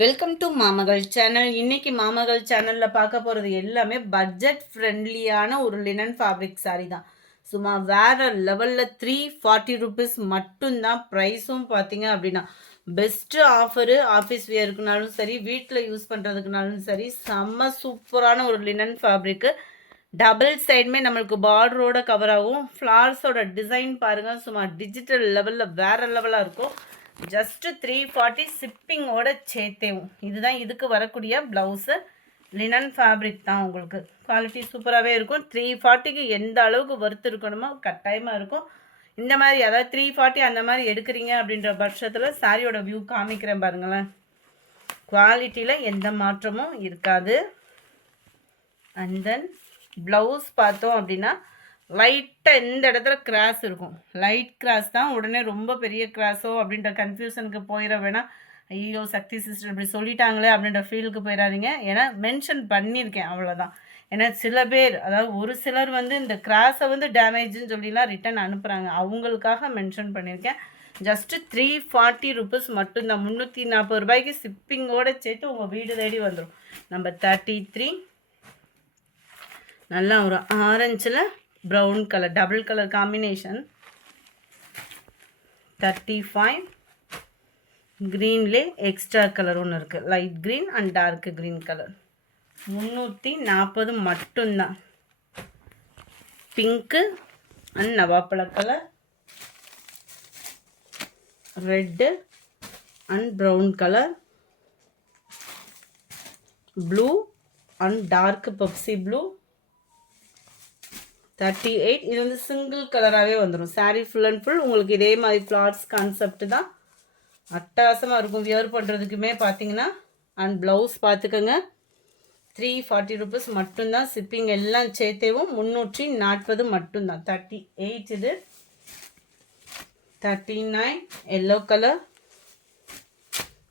Welcome to மாமகள் channel. இன்னைக்கு மாமகள் சேனல்ல பார்க்க போறது எல்லாமே பட்ஜெட் ஃப்ரெண்ட்லியான ஒரு லினன் ஃபேப்ரிக் சாரி தான். சும்மா வேற லெவல்ல 340 ருபீஸ் மட்டும்தான். ப்ரைஸும் பார்த்தீங்க அப்படின்னா பெஸ்ட் ஆஃபரு. ஆஃபீஸ் வியருக்குனாலும் சரி, வீட்டில் யூஸ் பண்ணுறதுக்குனாலும் சரி, செம்ம சூப்பரான ஒரு லினன் ஃபேப்ரிக்கு. டபுள் சைடுமே நம்மளுக்கு பார்டரோட கவர் ஆகும். ஃப்ளார்ஸோட டிசைன் பாருங்கள், சும்மா டிஜிட்டல் லெவலில் வேற லெவலாக இருக்கும். ஜஸ்ட்டு 340 ஷிப்பிங்கோட சேர்த்தேவும். இதுதான் இதுக்கு வரக்கூடிய ப்ளவுஸு. லினன் ஃபேப்ரிக் தான். உங்களுக்கு குவாலிட்டி சூப்பராகவே இருக்கும். 340க்கு எந்த அளவுக்கு ஒர்த் இருக்கணுமோ கட்டாயமாக இருக்கும். இந்த மாதிரி அதாவது 340 அந்த மாதிரி எடுக்கிறீங்க அப்படின்ற பட்சத்தில் சாரியோட வியூ காமிக்கிறேன் பாருங்களேன். குவாலிட்டியில் எந்த மாற்றமும் இருக்காது. அண்ட் தென் ப்ளவுஸ் பார்த்தோம் அப்படின்னா லைட்டாக இந்த இடத்துல கிராஸ் இருக்கும். லைட் கிராஸ் தான். உடனே ரொம்ப பெரிய கிராஸோ அப்படின்ற கன்ஃபியூஷனுக்கு போயிட வேணாம். ஐயோ சக்தி சிஸ்டர் இப்படி சொல்லிட்டாங்களே அப்படின்ற ஃபீலுக்கு போயிடாதீங்க. ஏன்னா மென்ஷன் பண்ணியிருக்கேன், அவ்வளோதான். ஏன்னா சில பேர், அதாவது ஒரு சிலர் வந்து இந்த கிராஸை வந்து டேமேஜ்னு சொல்லிலாம் ரிட்டன் அனுப்புகிறாங்க. அவங்களுக்காக மென்ஷன் பண்ணியிருக்கேன். ஜஸ்ட்டு 340 ருபீஸ் மட்டும்தான். 340 ரூபாய்க்கு ஷிப்பிங்கோடு சேர்த்து உங்கள் வீடு தேடி வந்துடும். நம்பர் 33 நல்லா ஒரு ஆரஞ்சில் brown colour, double colour combination. 35 க்ரீன்லே எக்ஸ்ட்ரா கலர் ஒன்று இருக்குது, light green and dark green colour. 340 மட்டும்தான். பிங்க்கு அண்ட் நவாப்பழ colour, red and brown colour, blue and dark Pepsi blue. 38 இது வந்து சிங்கிள் கலராகவே வந்துடும். சாரீ ஃபுல் அண்ட் ஃபுல் உங்களுக்கு இதே மாதிரி ஃப்ளார்ஸ் கான்செப்ட் தான். அட்டகாசமாக இருக்கும் வியர் பண்ணுறதுக்குமே பார்த்தீங்கன்னா. அண்ட் ப்ளவுஸ் பார்த்துக்கோங்க. 340 ருபீஸ் மட்டும்தான். ஷிப்பிங் எல்லாம் சேர்த்தேவும் 340 மட்டும்தான். 38 இது. 39 எல்லோ கலர்.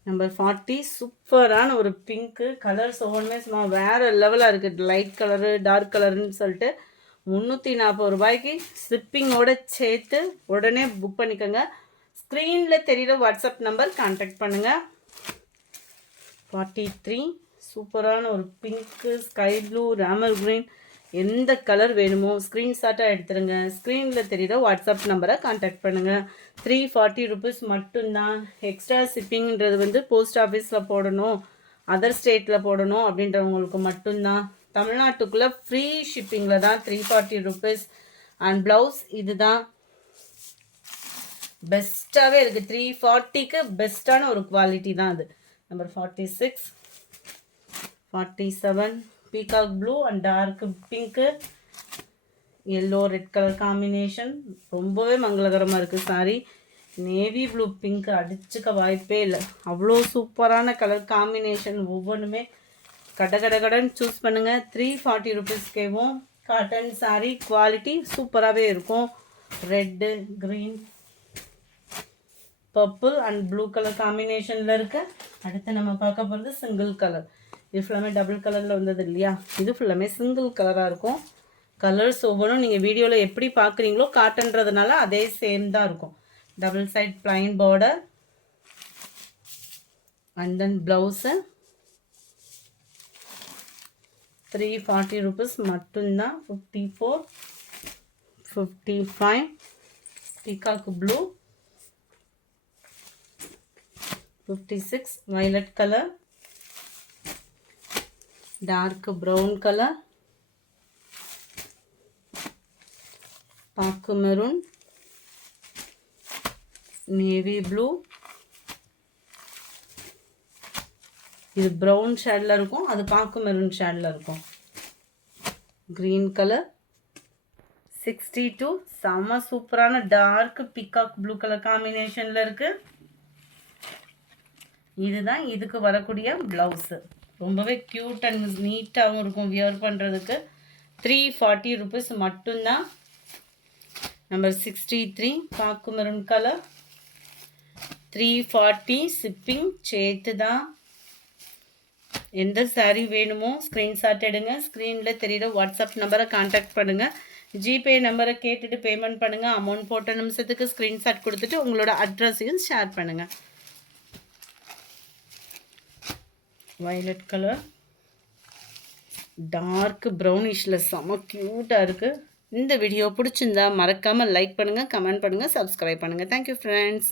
நம்பர் 40 சூப்பரான ஒரு பிங்க்கு. கலர்ஸ் ஒவ்வொன்றுமே சும்மா வேறு லெவலாக இருக்குது. லைட் கலரு, டார்க் கலருன்னு சொல்லிட்டு 340 ரூபாய்க்கு ஷிப்பிங்கோட சேர்த்து உடனே புக் பண்ணிக்கோங்க. ஸ்க்ரீனில் தெரிகிற வாட்ஸ்அப் நம்பர் கான்டாக்ட் பண்ணுங்கள். 43 சூப்பரான ஒரு pink, sky blue, Ramar green, எந்த கலர் வேணுமோ ஸ்க்ரீன்ஷாட்டாக எடுத்துருங்க. ஸ்க்ரீனில் தெரிகிற வாட்ஸ்அப் நம்பரை கான்டாக்ட் பண்ணுங்கள். 340 ருபீஸ் மட்டும்தான். எக்ஸ்ட்ரா ஷிப்பிங்கிறது வந்து போஸ்ட் ஆஃபீஸில் போடணும், அதர் ஸ்டேட்டில் போடணும் அப்படின்றவங்களுக்கு மட்டும்தான். தமிழ்நாட்டுக்குள்ளே ஃப்ரீ ஷிப்பிங்கில் தான் 340 ருபீஸ். அண்ட் ப்ளவுஸ் இது தான். பெஸ்ட்டாகவே இருக்குது. 340க்கு பெஸ்ட்டான ஒரு குவாலிட்டி தான் அது. Number 46 47 peacock blue and dark pink, yellow red colour combination. ரொம்பவே மங்களகரமாக இருக்குது சாரி. நேவி ப்ளூ பிங்க்கு அடிச்சுக்க வாய்ப்பே இல்லை. அவ்வளோ சூப்பரான கலர் காம்பினேஷன். ஒவ்வொன்றுமே கடன் சூஸ் பண்ணுங்கள். 340 ருபீஸ்க்கேவும் காட்டன் சாரீ குவாலிட்டி சூப்பராகவே இருக்கும். Red, green, purple and blue colour காம்பினேஷனில் இருக்குது. அடுத்து நம்ம பார்க்க போகிறது சிங்கிள் கலர். இது ஃபுல்லாமே டபுள் கலரில் வந்தது இல்லையா, இது ஃபுல்லாமே சிங்கிள் கலராக இருக்கும். கலர்ஸ் ஒவ்வொன்றும் நீங்கள் வீடியோவில் எப்படி பார்க்குறீங்களோ காட்டன்றதுனால அதே சேம் தான் இருக்கும். Double side plain border and then blouse. 340 rupees மட்டும்தான். 54 55 peacock blue, 56 violet colour, dark brown colour, பாக்கு மெரூன், நேவி ப்ளூ. இது ப்ரௌன் ஷேடில் இருக்கும், அது பாக்கு மெரூன் ஷேடில் இருக்கும். Green colour. 62 செம்ம சூப்பரான டார்க் பிகாக் ப்ளூ கலர் காம்பினேஷனில் இருக்குது. இதுதான் இதுக்கு வரக்கூடிய ப்ளவுஸு. ரொம்பவே க்யூட் அண்ட் நீட்டாகவும் இருக்கும் வியர் பண்ணுறதுக்கு. 340 ருபீஸ் மட்டும்தான். நம்பர் 63 பாக்கு மெரூன் கலர். 340 ஷிப்பிங் சேர்த்து தான். எந்த சாரீ வேணுமோ ஸ்க்ரீன்ஷாட் எடுங்க. ஸ்க்ரீனில் தெரிகிற வாட்ஸ்அப் நம்பரை கான்டாக்ட் பண்ணுங்கள். ஜிபே நம்பரை கேட்டுட்டு பேமெண்ட் பண்ணுங்கள். அமௌண்ட் போட்ட நிமிஷத்துக்கு ஸ்க்ரீன்ஷாட் கொடுத்துட்டு உங்களோட அட்ரஸையும் ஷேர் பண்ணுங்கள். வயலட் கலர் டார்க் ப்ரௌனிஷில் செம க்யூட்டாக இருக்குது. இந்த வீடியோ பிடிச்சிருந்தா மறக்காமல் லைக் பண்ணுங்கள், கமெண்ட் பண்ணுங்கள், சப்ஸ்கிரைப் பண்ணுங்கள். Thank you friends.